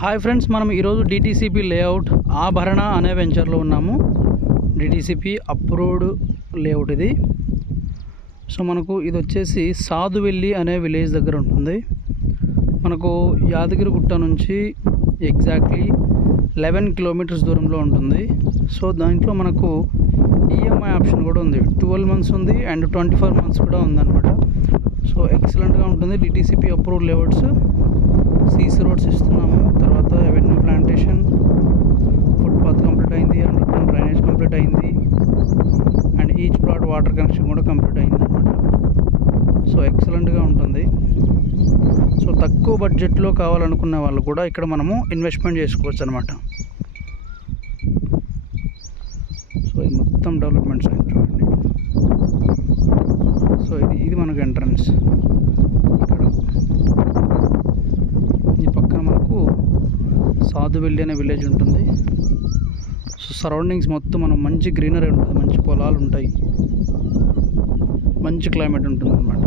Hi friends, మనం ఈరోజు DTCP layout ఆభరణ అనే వెంచర్లో ఉన్నాము. డిటీసీపీ అప్రూవ్డ్ లేఅవుట్ ఇది. సో మనకు ఇది వచ్చేసి సాధువెల్లి అనే విలేజ్ దగ్గర ఉంటుంది. మనకు యాదగిరిగుట్ట నుంచి ఎగ్జాక్ట్లీ 11 కిలోమీటర్స్ దూరంలో ఉంటుంది. సో దాంట్లో మనకు ఈఎంఐ ఆప్షన్ కూడా ఉంది. 12 మంత్స్ ఉంది అండ్ 24 మంత్స్ కూడా ఉందన్నమాట. సో ఎక్సలెంట్గా ఉంటుంది. DTCP approved layouts, CC roads ఇస్తున్నాము. తర్వాత అవెన్యూ ప్లాంటేషన్, ఫుట్పాత్ కంప్లీట్ అయింది, అండర్గ్రౌండ్ డ్రైనేజ్ కంప్లీట్ అయింది and each plot water connection కూడా కంప్లీట్ అయింది అనమాట. సో ఎక్సలెంట్గా ఉంటుంది. సో తక్కువ బడ్జెట్లో కావాలనుకున్న వాళ్ళు కూడా ఇక్కడ మనము ఇన్వెస్ట్మెంట్ చేసుకోవచ్చు అనమాట. సో ఇది మొత్తం డెవలప్మెంట్స్ అయింది చూడండి. సో ఇది మనకు ఎంట్రన్స్. ఇక్కడ ఈ పక్కన మనకు సాధువెల్లి అనే విలేజ్ ఉంటుంది. సో సరౌండింగ్స్ మొత్తం మనం మంచి గ్రీనరీ ఉంటుంది, మంచి పొలాలు ఉంటాయి, మంచి క్లైమేట్ ఉంటుంది అన్నమాట.